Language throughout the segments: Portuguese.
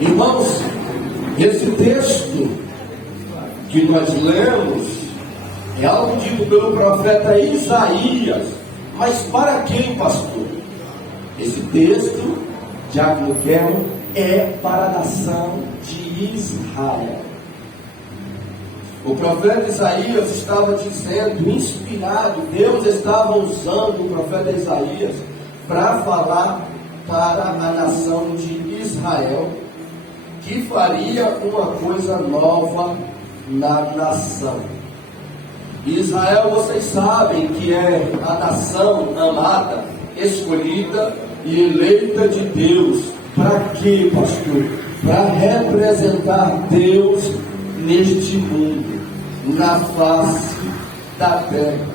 Irmãos, esse texto que nós lemos é algo dito pelo profeta Isaías. Mas para quem, pastor? Esse texto, Diácono Kelmo, é para a nação de Israel. O profeta Isaías estava dizendo, inspirado, Deus estava usando o profeta Isaías para falar para a nação de Israel, que faria uma coisa nova na nação. Israel, vocês sabem que é a nação amada, escolhida e eleita de Deus. Para quê, pastor? Para representar Deus neste mundo, na face da terra.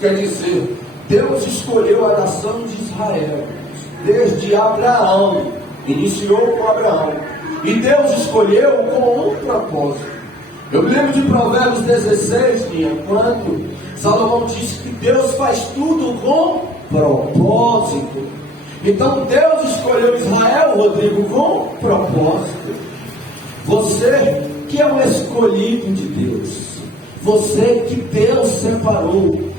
Quer dizer, Deus escolheu a nação de Israel desde Abraão, iniciou com Abraão, e Deus escolheu com um propósito. Eu me lembro de Provérbios 16, quando Salomão disse que Deus faz tudo com propósito. Então Deus escolheu Israel, Rodrigo, com propósito. Você que é um escolhido de Deus, você que Deus separou,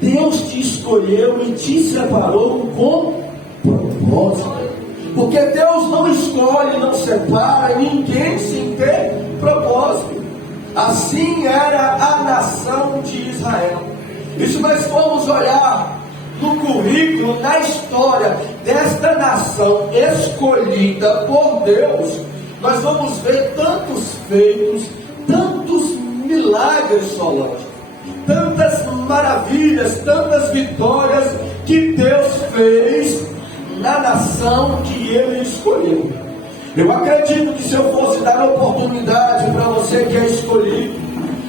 Deus te escolheu e te separou com propósito. Porque Deus não escolhe, não separa ninguém sem ter propósito. Assim era a nação de Israel. E se nós formos olhar no currículo, na história desta nação escolhida por Deus, nós vamos ver tantos feitos, tantos milagres, Solange, tantas maravilhas, tantas vitórias que Deus fez na nação que Ele escolheu. Eu acredito que se eu fosse dar oportunidade para você que é escolhido,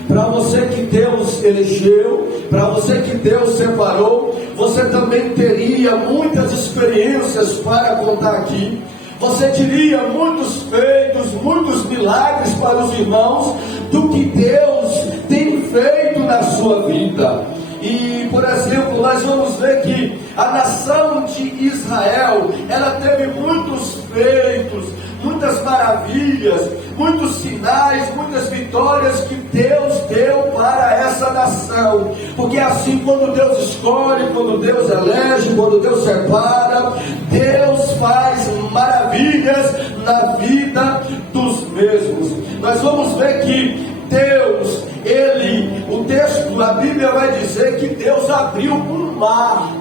para você que Deus elegeu, para você que Deus separou, você também teria muitas experiências para contar aqui. Você diria muitos feitos, muitos milagres para os irmãos do que Deus tem feito na sua vida. E, por exemplo, nós vamos ver que a nação de Israel, ela teve muitos feitos, muitas maravilhas, muitos sinais, muitas vitórias que Deus deu para essa nação. Porque assim, quando Deus escolhe, quando Deus elege, quando Deus separa, Deus faz maravilhas na vida dos mesmos. Nós vamos ver que Deus, o texto, a Bíblia vai dizer que Deus abriu um mar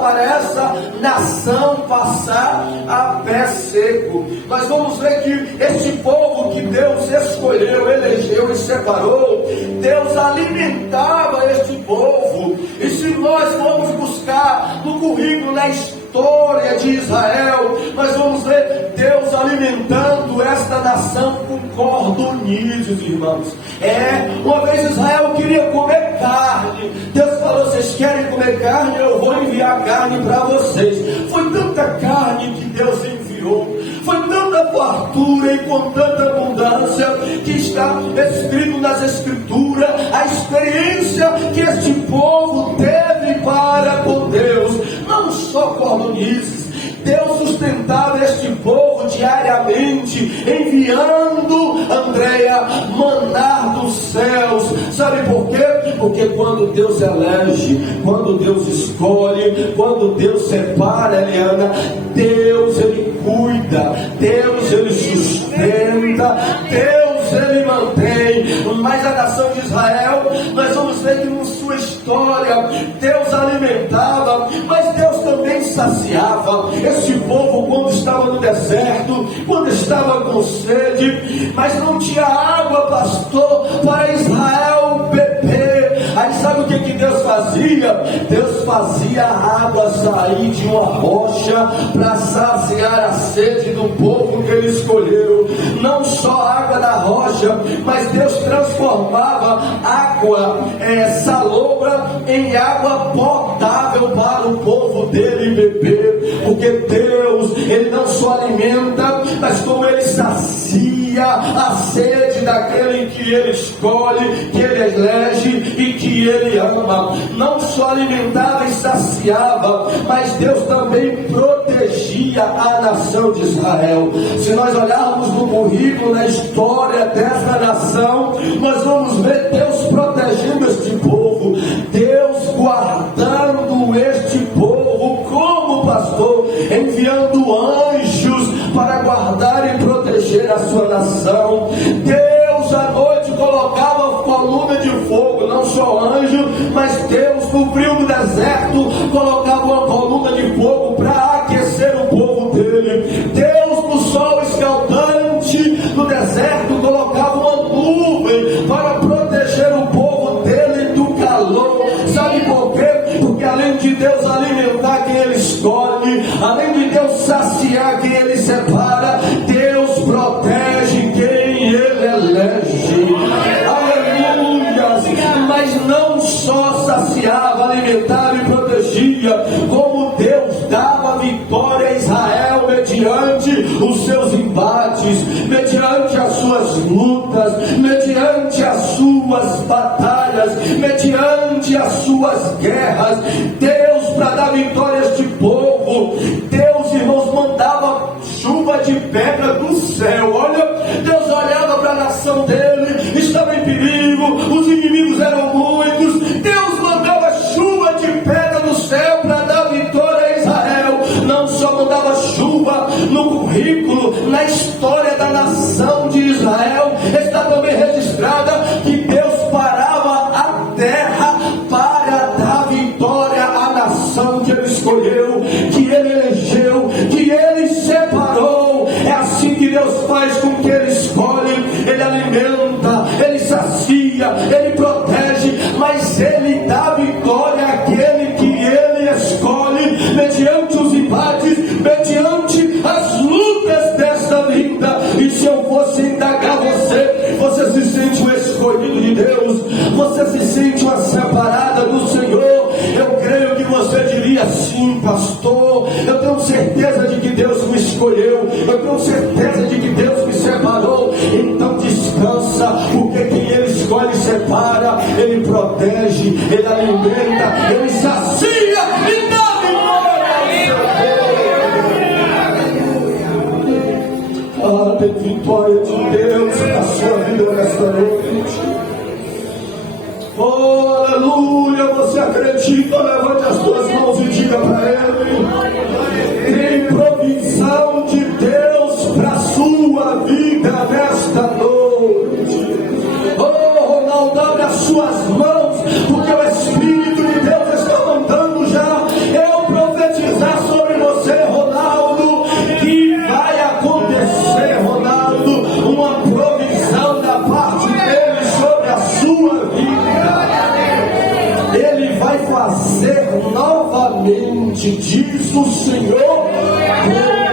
para essa nação passar a pé seco. Nós vamos ver que esse povo que Deus escolheu, elegeu e separou, Deus alimentava este povo. E se nós formos buscar no currículo, na história de Israel, nós vamos ver Deus alimentando esta nação com cordonizes, irmãos. Uma vez Israel queria comer carne. Deus falou: vocês querem comer carne? Eu vou enviar carne para vocês. Foi tanta carne que Deus enviou, foi tanta fartura e com tanta abundância, que está escrito nas Escrituras a experiência que este povo teve para com Deus. Não só cordonizes, Deus sustentava este povo diariamente, enviando, Andréia, maná dos céus. Sabe por quê? Porque quando Deus elege, quando Deus escolhe, quando Deus separa, Eliana, Deus Ele cuida, Deus Ele sustenta, Deus Ele mantém. Mas a nação de Israel, nós vamos ver que na sua história, Deus alimentava, mas Deus também saciava esse povo quando estava no deserto, quando estava com sede, mas não tinha água, pastor, para Israel beber. Aí sabe o que Deus fazia? Deus fazia a água sair de uma rocha para saciar a sede do povo que Ele escolheu. Não só a água da rocha, mas Deus transformava água salobra em água potável para o povo dele beber. Porque Deus, Ele não só alimenta, mas como ele sacia a sede daquele que ele escolhe, que ele elege e que ele ama. Não só alimentava e saciava, mas Deus também protegia a nação de Israel. Se nós olharmos no currículo, na história dessa nação, nós vamos ver Deus protegendo este povo, Deus guardando este povo, como pastor, enviando anjos para guardar e proteger a sua nação. Deus à noite colocava coluna de fogo, não só anjo, mas Deus no frio do deserto colocava uma coluna de fogo para aquecer o povo dele. Deus no sol escaldante do deserto colocava uma nuvem para proteger o povo dele do calor. Sabe por quê? Porque além de Deus alimentar quem ele escolhe, além de Deus saciar quem ele separa, Deus protege quem ele elege. Aleluia! Mas não só saciava, alimentava e protegia, como Deus dava vitória a Israel mediante os seus embates, mediante as suas lutas, mediante as suas batalhas, mediante as suas guerras. Deus, para dar vitória a este povo, Deus, irmãos, mandava chuva de pedra do céu. Olha, Deus olhava para a nação dele, estava em perigo, os inimigos eram muitos. Deus mandava chuva de pedra do céu para dar vitória a Israel. Não só mandava chuva no currículo, na história da nação de Israel está também registrada que Deus parava a terra para dar vitória à nação que ele escolheu, que ele elegeu, que ele separou. É assim que Deus faz com que ele escolhe, ele alimenta, ele sacia, ele protege, mas ele dá vitória àquele que ele escolhe, mediante os embates, mediante as lutas desta vida. E se eu fosse indagar você se sente um escolhido de Deus, você se sente uma separada do Senhor, eu creio que você diria sim, pastor, eu tenho certeza de que Deus me escolheu, eu tenho certeza de que Deus me separou. Então descansa, porque quem ele escolhe separa, ele protege, ele alimenta, ele sacia e dá vitória. Tem vitória de Deus na sua vida nesta noite. Oh, aleluia! Você acredita? Levante as suas mãos e diga para ele: tem provisão de Deus para a sua vida nesta noite. Oh, Ronaldo, abre as suas mãos, porque o Espírito de Deus está mandando já eu profetizar sobre você, Ronaldo, que vai acontecer, Ronaldo, uma provisão da parte dele sobre a sua vida. Ele vai fazer novamente, diz o Senhor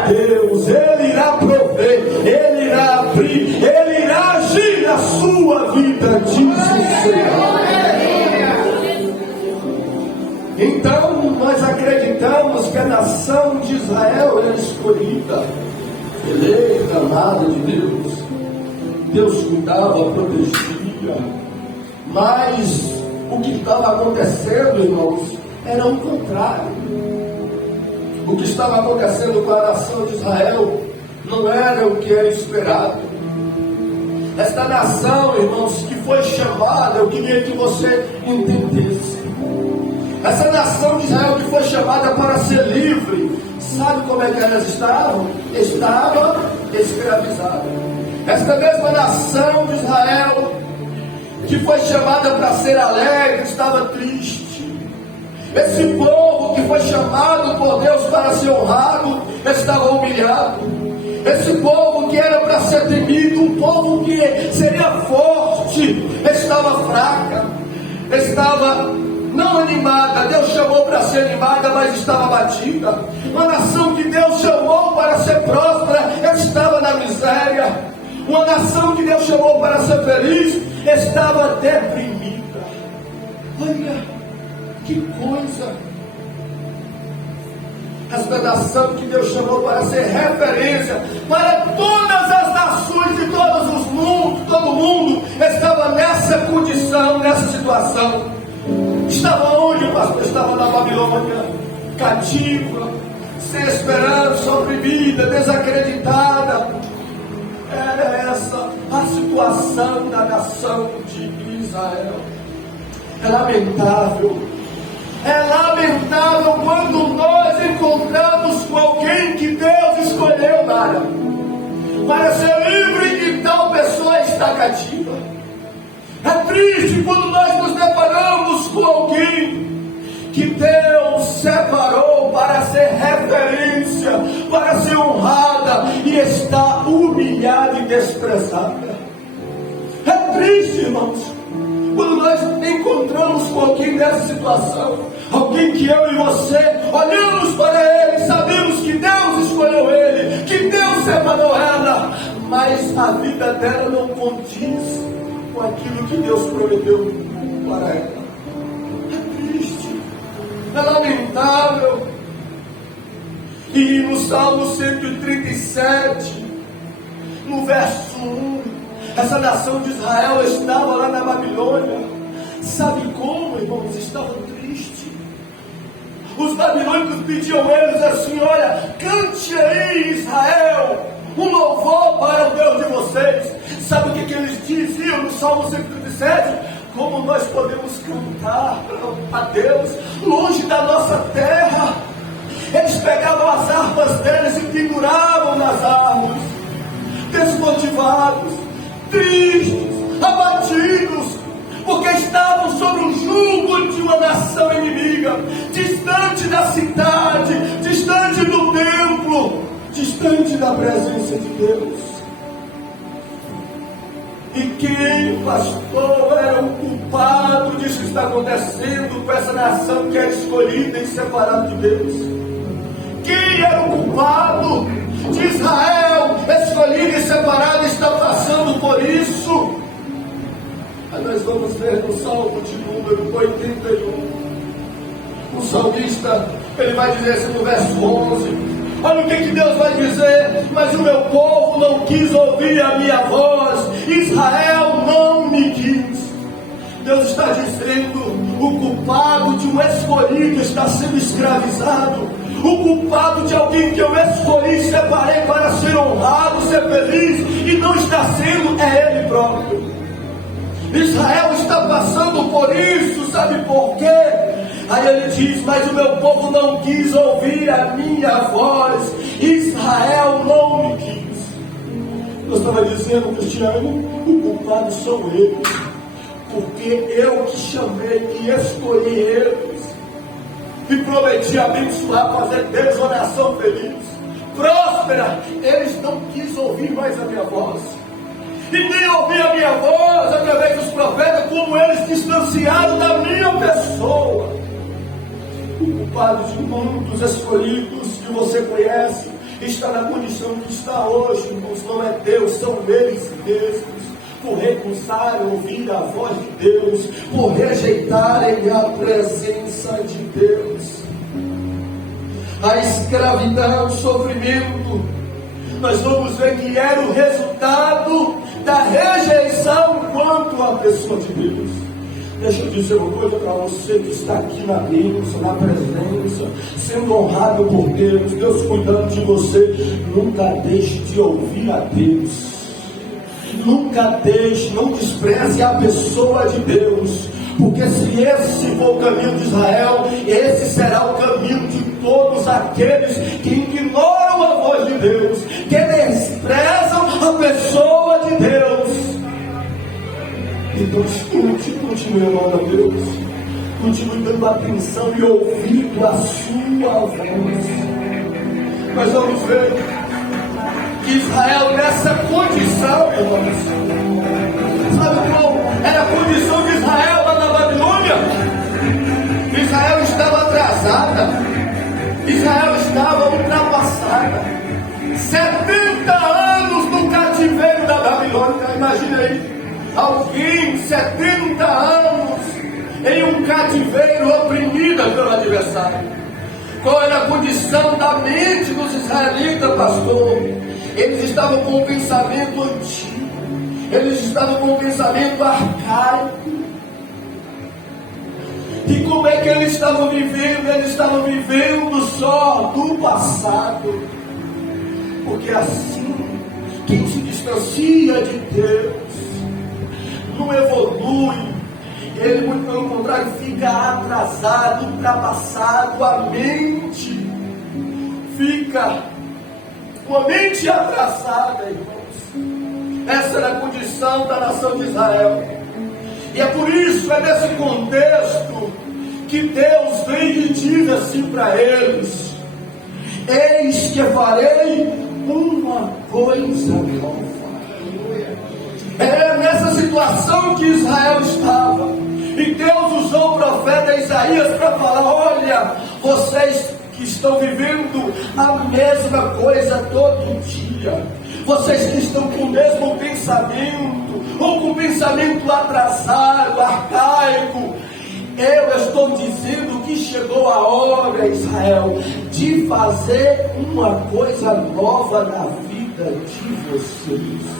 Deus. Ele irá prover, ele irá abrir, ele irá agir na sua vida, diz o Senhor. Então nós acreditamos que a nação de Israel era escolhida, eleita, amada de Deus. Deus cuidava, protegia. Mas o que estava acontecendo, irmãos, era o contrário. O que estava acontecendo com a nação de Israel não era o que era esperado. Esta nação, irmãos, que foi chamada, eu queria que você entendesse. Essa nação de Israel que foi chamada para ser livre, sabe como é que elas estavam? Estava escravizada. Esta mesma nação de Israel que foi chamada para ser alegre, estava triste. Esse povo que foi chamado por Deus para ser honrado, estava humilhado. Esse povo que era para ser temido, um povo que seria forte, estava fraca, estava não animada. Deus chamou para ser animada, mas estava abatida. Uma nação que Deus chamou para ser próspera, estava na miséria. Uma nação que Deus chamou para ser feliz, estava deprimida. Olha que coisa! Esta nação que Deus chamou para ser referência para todas as nações de todos os mundos, todo mundo estava nessa condição, nessa situação. Estava onde, pastor? Estava na Babilônia, cativa, sem esperança, oprimida, desacreditada. Era essa a situação da nação de Israel. É lamentável. É lamentável quando nós encontramos com alguém que Deus escolheu para ser livre e tal pessoa está cativa. É triste quando nós nos deparamos com alguém que Deus separou para ser referência, para ser honrada e está humilhada e desprezada. É triste, irmãos, quando nós encontramos com alguém nessa situação, alguém que eu e você olhamos para ele, sabemos que Deus escolheu ele, que Deus separou ela, mas a vida dela não condiz com aquilo que Deus prometeu para ela. É triste, é lamentável. E no Salmo 137, no verso 1, essa nação de Israel estava lá na Babilônia. Sabe como, irmãos? Estavam tristes. Os babilônicos pediam a eles assim: olha, cante aí, Israel, um louvor para o Deus de vocês. Sabe o que eles diziam no Salmo 137? Como nós podemos cantar a Deus longe da nossa terra? Eles pegavam as harpas deles e penduravam nas árvores, desmotivados, tristes, abatidos, porque estavam sob o jugo de uma nação inimiga, distante da cidade, distante do templo, distante da presença de Deus. E quem, pastor, era o culpado disso que está acontecendo com essa nação que é escolhida e separada de Deus? Quem era o culpado de Israel, escolhida e separada, está passando por isso? Aí nós vamos ver no Salmo de número 81. O salmista, ele vai dizer assim no verso 11: olha o que Deus vai dizer: mas o meu povo não quis ouvir a minha voz, Israel não me quis. Deus está dizendo: o culpado de um escolhido está sendo escravizado. O culpado de alguém que eu escolhi e separei para ser honrado, ser feliz, e não está sendo, é ele próprio. Israel está passando por isso, sabe por quê? Aí ele diz: mas o meu povo não quis ouvir a minha voz, Israel não me quis. Eu estava dizendo, Cristiano, o culpado sou eu, porque eu que chamei e escolhi eles, e prometi abençoar, fazer deles uma nação feliz, próspera. Eles não quis ouvir mais a minha voz, e nem ouvir a minha voz através dos profetas, como eles distanciaram da minha pessoa. O culpado de muitos escolhidos que você conhece está na condição que está hoje, irmãos. Não é Deus, são eles mesmos, por recusarem ouvir a voz de Deus, por rejeitarem a presença de Deus. A escravidão, o sofrimento, nós vamos ver que era o resultado da rejeição quanto à pessoa de Deus. Deixa eu dizer uma coisa para você que está aqui na bênção, na presença, sendo honrado por Deus, Deus cuidando de você. Nunca deixe de ouvir a Deus. Nunca deixe, não despreze a pessoa de Deus, porque se esse for o caminho de Israel, esse será o caminho de todos aqueles que ignoram a voz de Deus, que desprezam a pessoa de Deus. Então continue amando a Deus, continue dando atenção e ouvindo a sua voz. Nós vamos ver que Israel, nessa condição, irmãos, sabe qual era a condição de Israel lá na Babilônia? Israel estava atrasada, Israel estava ultrapassada, 70 anos no cativeiro da Babilônia. Imagina aí, alguém 70 anos em um cativeiro, oprimida pelo adversário. Qual era a condição da mente dos israelitas, pastor? Eles estavam com um pensamento antigo, eles estavam com um pensamento arcaico. E como é que eles estavam vivendo? Eles estavam vivendo só do passado. Porque assim, quem se distancia de Deus não evolui. Ele, muito pelo contrário, fica atrasado, ultrapassado. A mente fica uma mente atrasada, irmãos. Essa era a condição da nação de Israel. E é por isso, é nesse contexto, que Deus vem e diz assim para eles: eis que farei uma coisa nova. Era nessa situação que Israel estava. E Deus usou o profeta Isaías para falar: olha, vocês que estão vivendo a mesma coisa todo dia, vocês que estão com o mesmo pensamento, ou com o pensamento atrasado, arcaico, eu estou dizendo que chegou a hora, Israel, de fazer uma coisa nova na vida de vocês.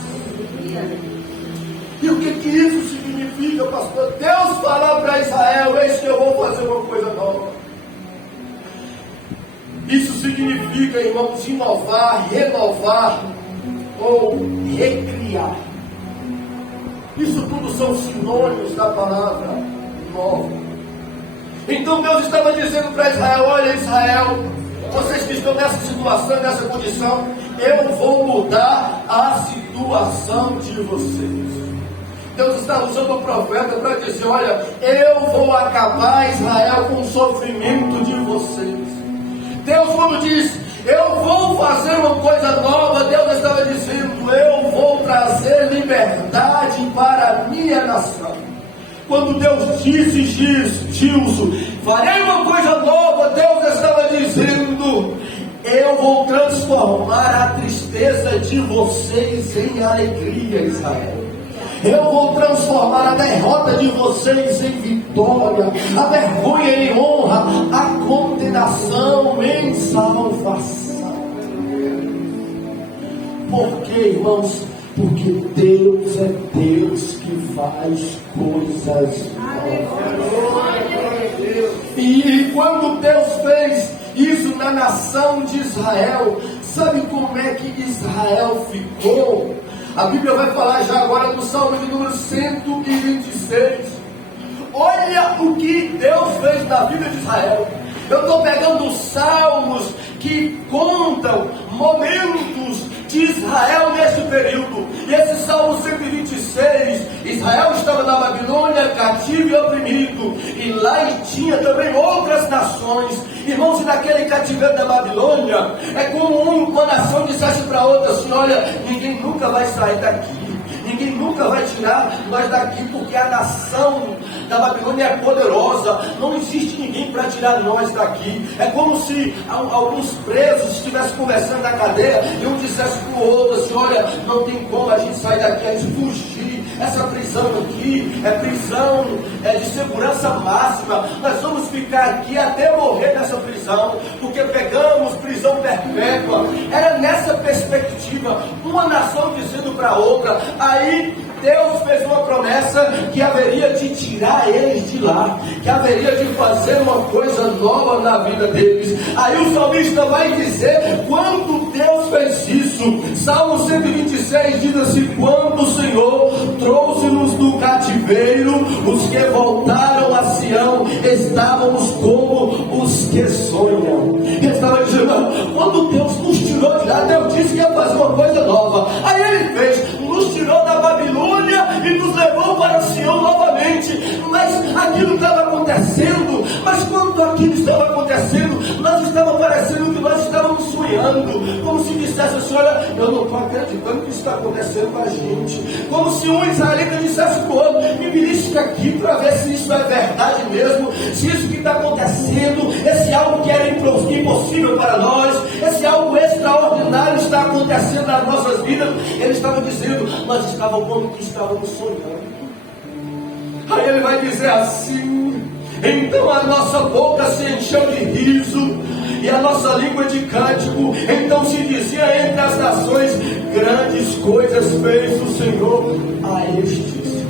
E o que isso significa, pastor? Deus falar para Israel: eis que eu vou fazer uma coisa nova. Isso significa, irmãos, inovar, renovar ou recriar. Isso tudo são sinônimos da palavra nova. Então Deus estava dizendo para Israel: olha, Israel, vocês que estão nessa situação, nessa condição, eu vou mudar a situação de vocês. Deus está usando o profeta para dizer: olha, eu vou acabar, Israel, com o sofrimento de vocês. Deus, quando diz eu vou fazer uma coisa nova, Deus estava dizendo: eu vou trazer liberdade para a minha nação. Quando Deus disse, Gilson, farei uma coisa nova, Deus estava dizendo: eu vou transformar a tristeza de vocês em alegria, Israel. Eu vou transformar a derrota de vocês em vitória, a vergonha em honra, a condenação em salvação. Por quê, irmãos? Porque Deus é Deus que faz coisas novas. E quando Deus fez isso na nação de Israel, sabe como é que Israel ficou? A Bíblia vai falar já agora no Salmo de número 126. Olha o que Deus fez na vida de Israel. Eu estou pegando salmos que contam momentos de Israel nesse período. E esse Salmo 126, Israel estava na Babilônia, cativo e oprimido. E lá tinha também outras nações. Irmãos, e naquele cativeiro da Babilônia, é como uma nação dissesse para outra assim: olha, ninguém nunca vai sair daqui. Ninguém nunca vai tirar nós daqui, porque a nação da Babilônia é poderosa. Não existe ninguém para tirar nós daqui. É como se alguns presos estivessem conversando na cadeia e um dissesse para o outro assim: olha, não tem como a gente sair daqui, a gente fugir. Essa prisão aqui é prisão de segurança máxima. Nós vamos ficar aqui até morrer nessa prisão, porque pegamos prisão perpétua. Era nessa perspectiva, uma nação dizendo para outra. Aí Deus fez uma promessa que haveria de tirar eles de lá, que haveria de fazer uma coisa nova na vida deles. Aí o salmista vai dizer quando Deus fez isso. Salmo 126 diz assim: quando o Senhor trouxe-nos do cativeiro, os que voltaram a Sião, estávamos como os que sonham. Ele estava dizendo: quando Deus nos tirou de lá, Deus disse que ia fazer uma coisa nova. Aí ele fez, nos tirou da Babilônia e nos levou para Sião novamente. Mas aquilo estava acontecendo. Mas quando aquilo estava acontecendo, nós estávamos parecendo que nós estávamos sonhando, como se dissesse assim: olha, eu não estou acreditando que isso está acontecendo com a gente. Como se um israelita dissesse para o outro: me belisca aqui para ver se isso é verdade mesmo, se isso que está acontecendo, esse algo que era impossível para nós, esse algo extraordinário está acontecendo nas nossas vidas. Eles estavam dizendo: nós estávamos como que estávamos sonhando. Aí ele vai dizer assim: então a nossa boca se encheu de riso e a nossa língua de cântico. Então se dizia entre as nações: grandes coisas fez o Senhor a estes.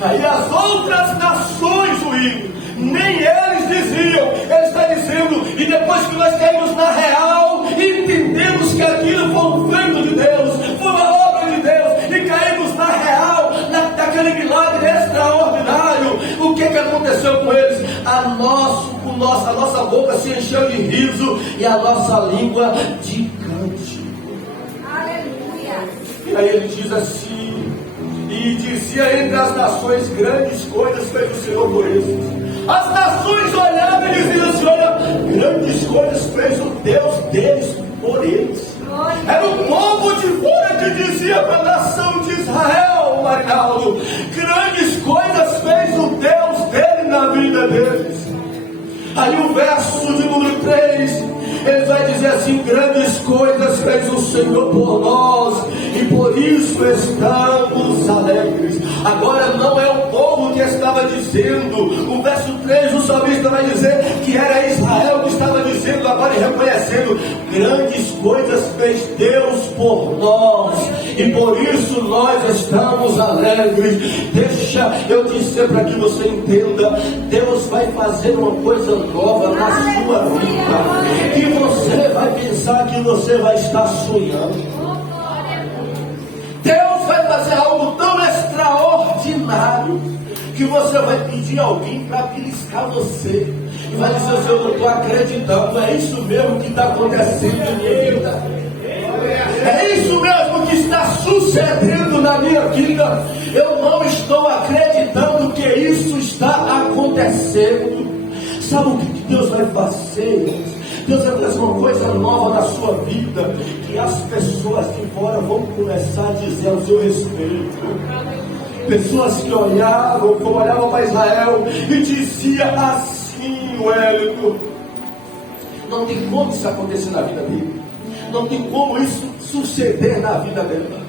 Aí as outras nações, o hino, nem eles diziam. Ele está dizendo, e depois que nós caímos na real, entendemos que aquilo foi um feito de Deus, foi uma obra de Deus, e caímos na real, naquele milagre extraordinário. O que aconteceu com eles? A nossa boca se encheu de riso e a nossa língua de cântico. Aleluia. E aí ele diz assim: e dizia entre as nações: grandes coisas fez o Senhor por eles. As nações olhavam e diziam assim: olha, grandes coisas fez o Deus deles por eles. Era o povo de fora que dizia para a nação de Israel, Marinaldo: grandes coisas fez o Deus dele na vida deles. Aí o verso de número 3, ele vai dizer assim: grandes coisas fez o Senhor por nós, e por isso estamos alegres. Agora não é o povo que estava dizendo. O verso 3, o salmista vai dizer que era Israel que estava dizendo, agora reconhecendo: grandes coisas fez Deus por nós, e por isso nós estamos alegres. Deixa eu dizer para que você entenda: Deus vai fazer uma coisa nova na sua vida, e você vai pensar que você vai estar sonhando. Deus vai fazer algo tão extraordinário que você vai pedir alguém para beliscar você e vai dizer assim: eu não estou acreditando, é isso mesmo que está acontecendo na minha vida, é isso mesmo que está sucedendo na minha vida, eu não estou acreditando que isso está acontecendo. Sabe o que Deus vai fazer? Deus vai fazer uma coisa nova na sua vida, que as pessoas de fora vão começar a dizer ao seu respeito. Pessoas que olhavam para Israel e diziam assim: Wellington, não tem como isso acontecer na vida dele, não tem como isso suceder na vida dela.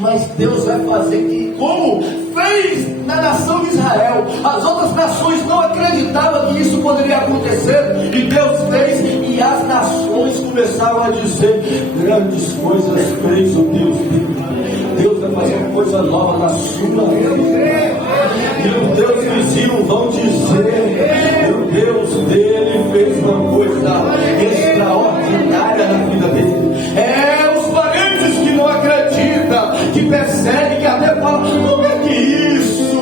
Mas Deus vai fazer que, como fez na nação de Israel, as outras nações não acreditavam que isso poderia acontecer, e Deus fez, e as nações começaram a dizer: grandes coisas fez o Deus dele. Deus vai fazer uma coisa nova na sua vida, e os Deus vizinhos vão dizer: o Deus dele fez uma coisa extraordinária na vida dele. Os parentes que não acreditam, que perseguem, que até falam: como é que isso?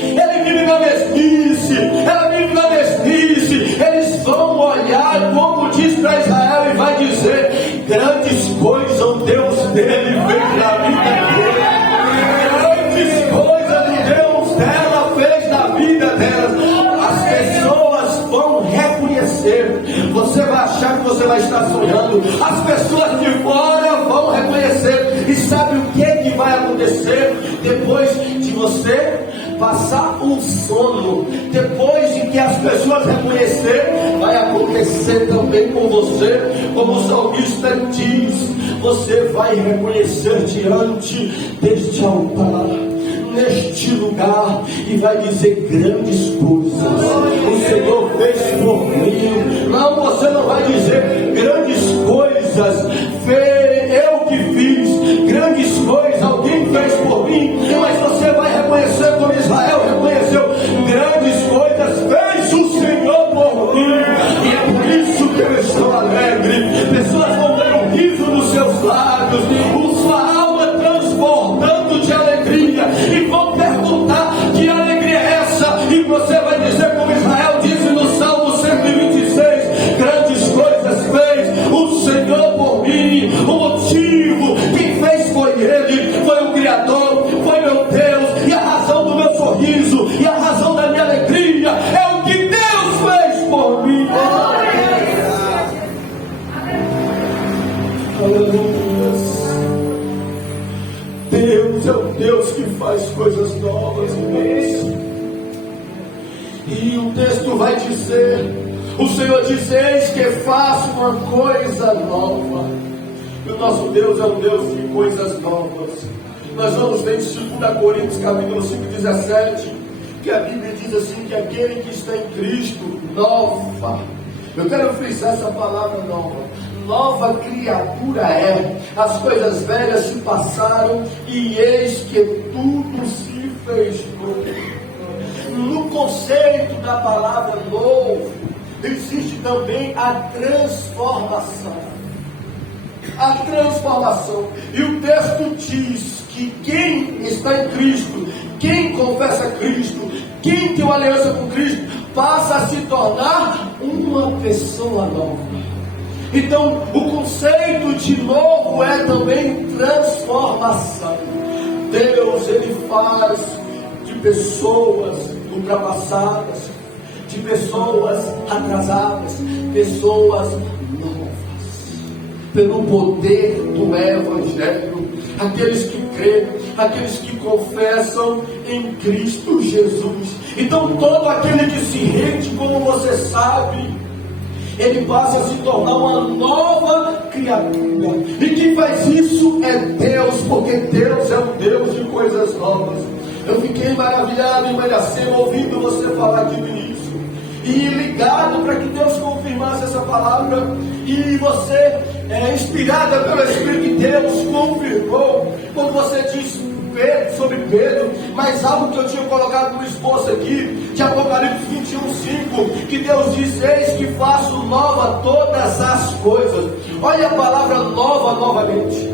Ele vive na mesmice, ela vive na mesmice. Eles vão olhar, como diz para Israel, e vai dizer: grandes coisas o Deus dele fez na vida dele, grandes coisas o Deus dela fez na vida delas. As pessoas vão reconhecer. Você vai achar que você vai estar sonhando, as pessoas de fora vão reconhecer. E sabe o que vai acontecer depois de você passar um sono? Depois de que as pessoas reconhecerem, vai acontecer também com você, como o salmista diz: você vai reconhecer diante deste altar, neste lugar, e vai dizer: grandes coisas o Senhor fez por mim. Não, você não vai dizer: grandes coisas eu que fiz, grandes coisas alguém fez por mim, mas você vai reconhecer como Israel reconheceu: grandes coisas fez o Senhor por mim, e é por isso que eu estou alegre. Pessoas vão ter um riso nos seus lábios, sua alma transbordando de alegria, e vão perguntar: que alegria é essa? E você vai dizer como Israel disse no Salmo 126: grandes coisas fez o Senhor por mim. O motivo, quem fez foi Ele, foi o Criador, foi meu Deus, e a razão do meu sorriso, e a razão da minha alegria é o que Deus fez por mim. Aleluia. Deus é o Deus que faz coisas novas, irmãos. E o texto vai dizer: o Senhor diz: eis que faço uma coisa nova. E o nosso Deus é um Deus de coisas novas. Nós vamos ver em 2 Coríntios capítulo 5:17, que a Bíblia diz assim: que aquele que está em Cristo, nova Eu quero frisar essa palavra nova. Nova criatura é. As coisas velhas se passaram e eis que tudo se fez novo. No conceito da palavra novo, existe também a transformação. A transformação. E o texto diz que quem está em Cristo, quem confessa Cristo, quem tem uma aliança com Cristo, passa a se tornar uma pessoa nova. Então, o conceito de novo é também transformação. Deus, Ele faz de pessoas ultrapassadas, de pessoas atrasadas, pessoas novas, pelo poder do Evangelho, aqueles que creem, aqueles que confessam em Cristo Jesus. Então todo aquele que se rende, como você sabe, ele passa a se tornar uma nova criatura. E quem faz isso é Deus, porque Deus é um Deus de coisas novas. Eu fiquei maravilhado em Manhacema ouvindo você falar aqui no início, e ligado para que Deus confirmasse essa palavra. E você, inspirada pelo Espírito de Deus, confirmou quando você disse sobre Pedro, mas algo que eu tinha colocado no esboço aqui, de Apocalipse 21:5, que Deus diz: eis que faço nova todas as coisas. Olha a palavra nova novamente.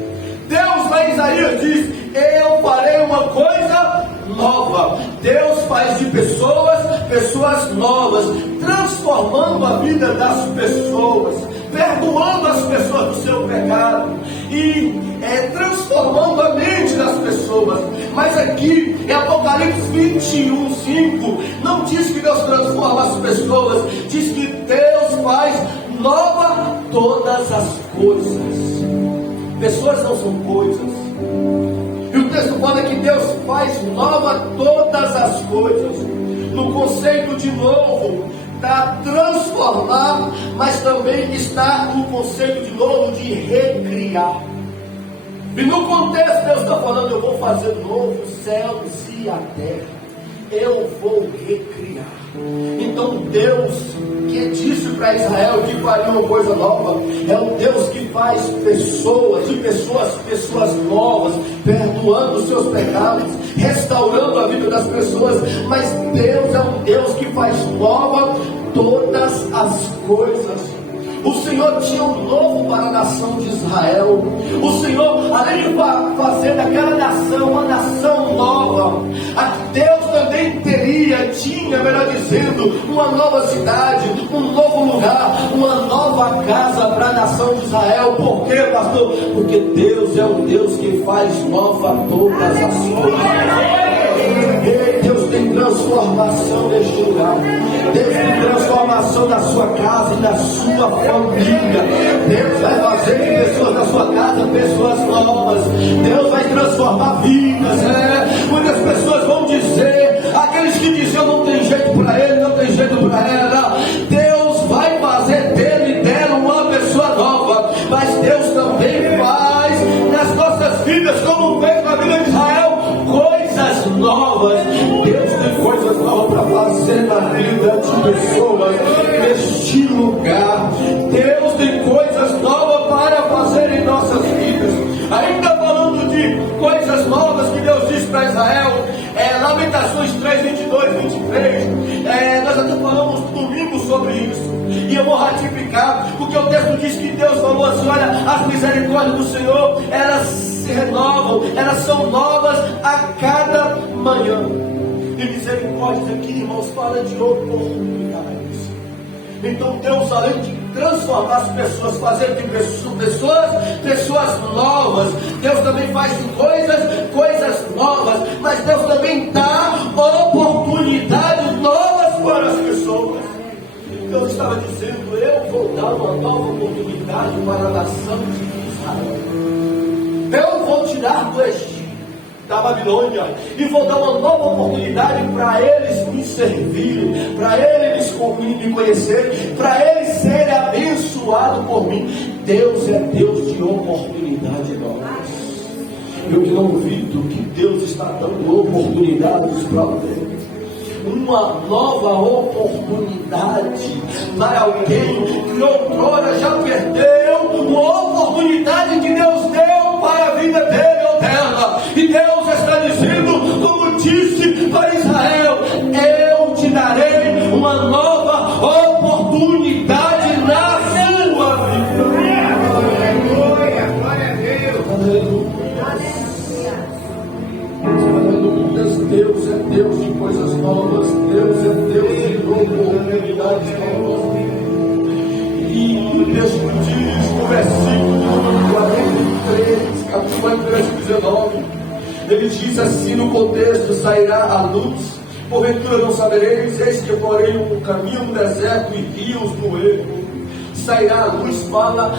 Deus lá em Isaías diz: eu farei uma coisa nova. Deus faz de pessoas novas, transformando a vida das pessoas, perdoando as pessoas do seu pecado e transformando a mente das pessoas. Mas aqui em Apocalipse 21:5 não diz que Deus transforma as pessoas, diz que Deus faz nova todas as coisas. Pessoas não são coisas. E o texto fala que Deus faz nova todas as coisas. No conceito de novo, está transformar, mas também está no conceito de novo de recriar. E no contexto Deus está falando: eu vou fazer novo os céus e a terra, eu vou recriar. Então Deus que disse para Israel que faria uma coisa nova, é um Deus que faz pessoas novas, perdoando os seus pecados, restaurando a vida das pessoas. Mas Deus é um Deus que faz nova todas as coisas. O Senhor tinha um novo para a nação de Israel. O Senhor, além de fazer daquela nação uma nação nova, Deus também tinha, melhor dizendo, uma nova cidade, um novo lugar, uma nova casa para a nação de Israel. Por quê, pastor? Porque Deus é um Deus que faz nova todas as coisas. Deus tem transformação neste lugar. Deus tem transformação na sua casa e na sua família. Deus vai fazer de pessoas da sua casa pessoas novas. Deus vai transformar vidas. Muitas pessoas vão dizer, aqueles que diziam não tem jeito para ele, não tem jeito para ela, Deus vai fazer dele e dela uma pessoa nova. Mas Deus também faz nas nossas vidas, como fez na vida de Israel, coisas novas. Deus tem coisas novas para fazer na vida de pessoas neste lugar. Deus tem coisas novas para fazer em nossas vidas. Ainda falando de coisas novas que Deus disse para Israel, Lamentações 3, 22, 23, nós até falamos domingo sobre isso, e eu vou ratificar, porque o texto diz que Deus falou assim: olha, as misericórdias do Senhor, elas se renovam, elas são novas a cada manhã. E misericórdias aqui, irmãos, fala de oportunidades. Então Deus, além de transformar as pessoas, fazer de pessoas novas, Deus também faz coisas novas, mas Deus também dá oportunidades novas para as pessoas. Deus estava dizendo: eu vou dar uma nova oportunidade para a nação de Israel. Eu vou tirar do Egito, da Babilônia, e vou dar uma nova oportunidade para eles me servirem, para eles me conhecerem, para eles serem abençoados por mim. Deus é Deus de oportunidade nova. Eu não duvido que Deus está dando oportunidades para você. uma nova oportunidade para alguém que outrora já perdeu uma oportunidade que Deus deu para a vida dele ou dela. E Deus está dizendo, como disse para Israel: eu te darei uma nova oportunidade na sua vida. Aleluia, glória a Deus. Aleluia. Deus é Deus de coisas novas. Deus é Deus de oportunidades novas. E o texto diz no versículo 43, capítulo 19, ele diz assim no contexto: sairá a luz, porventura não sabereis, eis que porém um caminho no deserto e rios no ermo. Sairá a luz, fala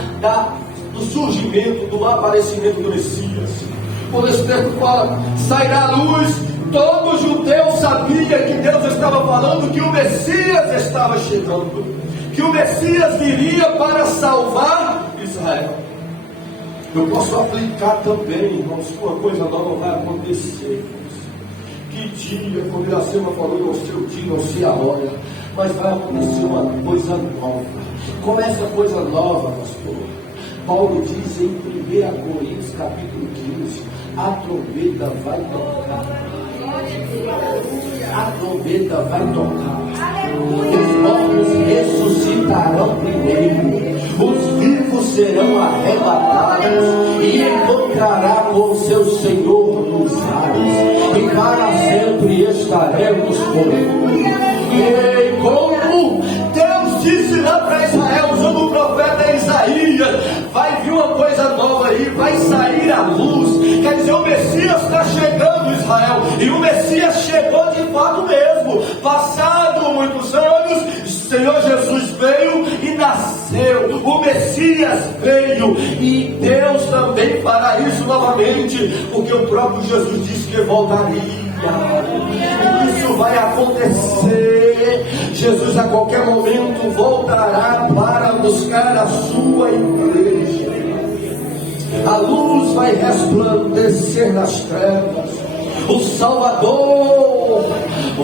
do surgimento, do aparecimento do Messias. Quando esse texto fala, sairá a luz, todo judeu sabia que Deus estava falando que o Messias estava chegando, que o Messias viria para salvar Israel. Eu posso aplicar também, irmãos, que uma coisa nova vai acontecer. Que dia, como Iracema falou, não sei o dia, não sei a hora, mas vai acontecer uma coisa nova. Como essa coisa nova, pastor? Paulo diz em 1 Coríntios capítulo 15, a trombeta vai tocar. A trombeta vai tocar. Os mortos ressuscitarão primeiro, os vivos serão arrebatados e encontrará com seu Senhor nos ares, e para sempre estaremos com ele. E como Deus disse lá para Israel, usando o profeta Isaías, vai vir uma coisa nova aí, vai sair a luz. Quer dizer, o Messias está chegando, Israel, e o Messias chegou de fato mesmo. Passado muitos anos, o Senhor Jesus veio e nasceu, o Messias veio, e Deus também fará isso novamente, porque o próprio Jesus disse que voltaria. Isso vai acontecer. Jesus a qualquer momento voltará para buscar a sua igreja. A luz vai resplandecer nas trevas. O Salvador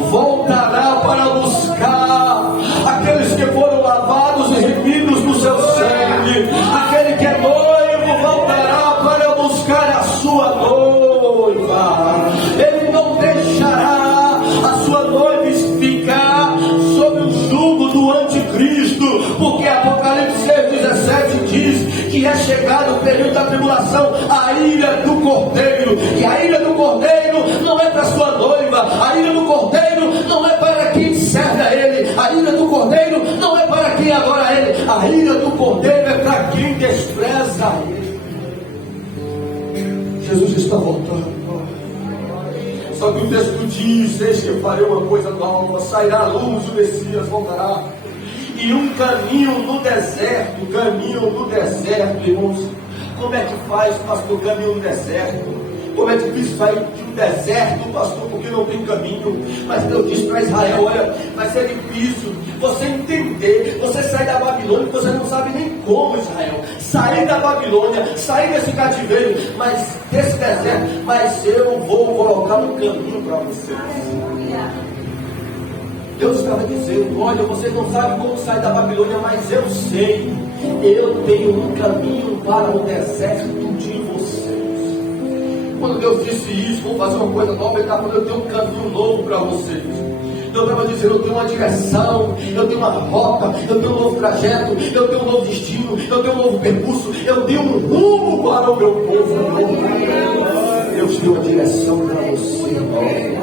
voltará para buscar aqueles que foram lavados e remidos no seu sangue. Aquele que é noivo voltará para buscar a sua noiva. Ele não deixará a sua noiva ficar sob o jugo do anticristo, porque Apocalipse 6,17 diz que é chegado o período da tribulação, a ira do Cordeiro. E a ira do Cordeiro não é para sua noiva, a ira do Cordeiro não é para quem serve a ele, a ira do Cordeiro não é para quem adora a ele, a ira do Cordeiro é para quem despreza a ele. Jesus está voltando. Só que o texto diz: eis que farei uma coisa nova, sairá a luz, o Messias voltará. E um caminho no deserto, irmãos. Como é que faz, pastor, caminho no deserto? Como é difícil sair de um deserto, pastor, porque não tem caminho. Mas Deus disse para Israel: olha, vai ser difícil você entender, você sair da Babilônia, você não sabe nem como, Israel, sair da Babilônia, sair desse cativeiro, mas desse deserto, mas eu vou colocar um caminho para vocês. Deus estava dizendo: olha, vocês não sabem como sair da Babilônia, mas eu sei, eu tenho um caminho para o deserto de vocês. Quando Deus disse isso, vou fazer uma coisa nova, Ele está falando: eu tenho um caminho novo para vocês. Deus estava dizendo: eu tenho uma direção, eu tenho uma rota, eu tenho um novo trajeto, eu tenho um novo destino, eu tenho um novo percurso, eu tenho um rumo para o meu povo. Deus tem uma direção para você.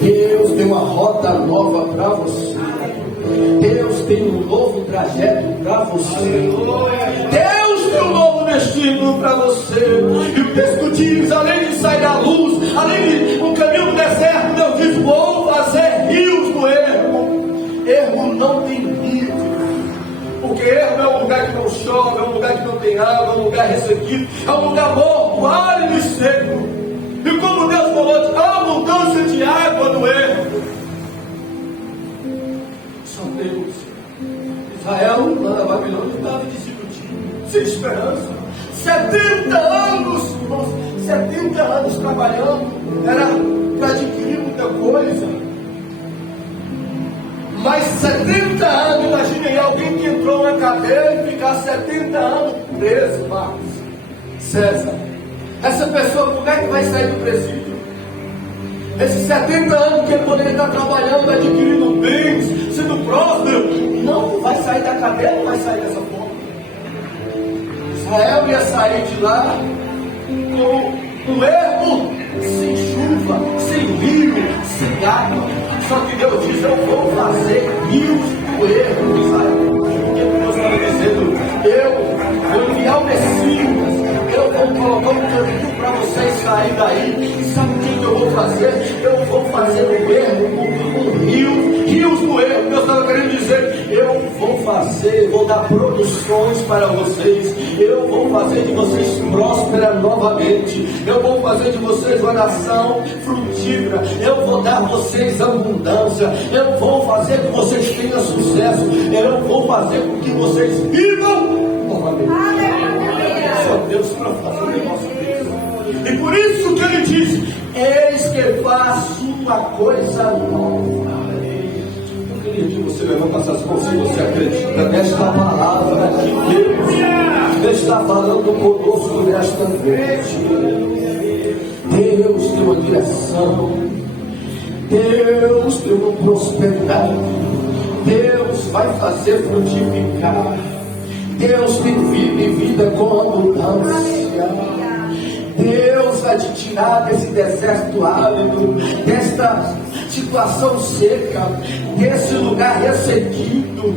Deus tem uma rota nova para você. Deus tem um novo trajeto para você. Deus tem um novo destino para você. E o texto diz: além de sair a luz, além de um caminho no deserto, Deus diz: vou fazer rios no ermo. Ermo não tem rio, porque ermo é um lugar que não chove, é um lugar que não tem água, é um lugar ressequido, é um lugar morto, árido e seco. E como Deus falou, há abundância de água no ermo. Só Deus. Israel, lá na Babilônia, estava desiludido, sem esperança. 70 anos, irmãos, 70 anos trabalhando, era para adquirir muita coisa. 70 anos, imaginem alguém que entrou na cadeia e ficar 70 anos preso, Marcos César. Essa pessoa, como é que vai sair do presídio? Esses 70 anos que ele poderia estar trabalhando, adquirindo bens, sendo próspero, não vai sair da cadeia, não vai sair dessa forma. Israel ia sair de lá com um ermo, sem chuva, sem rio, sem água. Só que Deus diz: eu vou fazer rios do ermo, Israel. Porque Deus estava dizendo: eu vou enviar o Messias, eu vou colocar um caminho para vocês saírem daí. E sabe o que eu vou fazer? Eu vou fazer um ermo, um rio, rios do ermo. Deus estava querendo dizer: eu vou fazer, vou dar produções para vocês, eu vou fazer de vocês próspera novamente, eu vou fazer de vocês uma nação frutífera, eu vou dar a vocês abundância, eu vou fazer que vocês tenham sucesso, eu vou fazer com que vocês vivam novamente. Só Deus para fazer o negócio desse. E por isso que ele diz: eis que faço uma coisa nova. Eu queria que você levantasse as mãos se você acredita nesta palavra de Deus. Está falando conosco nesta noite. Deus tem uma direção, Deus tem uma prosperidade, Deus vai fazer frutificar, Deus tem vida com abundância. Deus vai te tirar desse deserto árido, desta situação seca, desse lugar ressequido,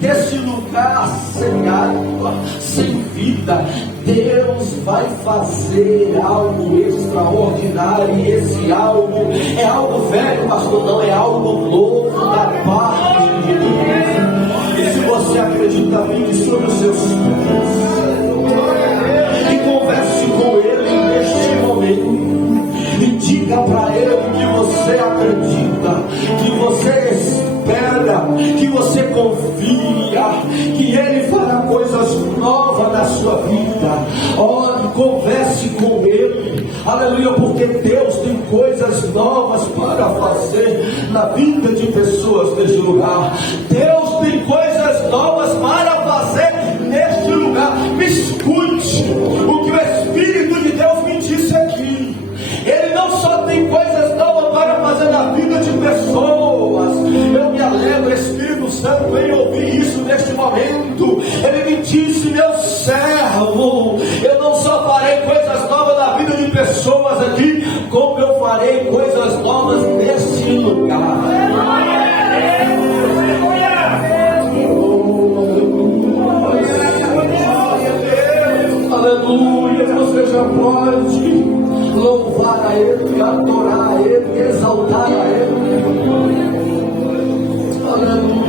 desse lugar sem água, sem vida. Deus vai fazer algo extraordinário, e esse algo é algo velho, pastor, não, é algo novo da parte de Deus. E se você acredita, vinde sobre os seus pés e converse com Ele neste momento, e diga para Ele que você acredita, que você espera, que você confia, que Ele fará coisas novas na sua vida. Ore, converse com Ele, aleluia, porque Deus tem coisas novas para fazer na vida de pessoas neste lugar. Deus tem coisas novas para fazer neste lugar. Me escute o que o Espírito de Deus me disse aqui. Ele não só tem coisas novas para fazer na vida de pessoas. Eu me alegro, Espírito Santo, vem ouvir isso neste momento. Ele me disse: meu servo, eu não só farei coisas novas na vida de pessoas aqui, como eu farei coisas novas neste lugar. Aleluia, você já pode louvar a Ele, adorar a Ele, exaltar a Ele. Aleluia.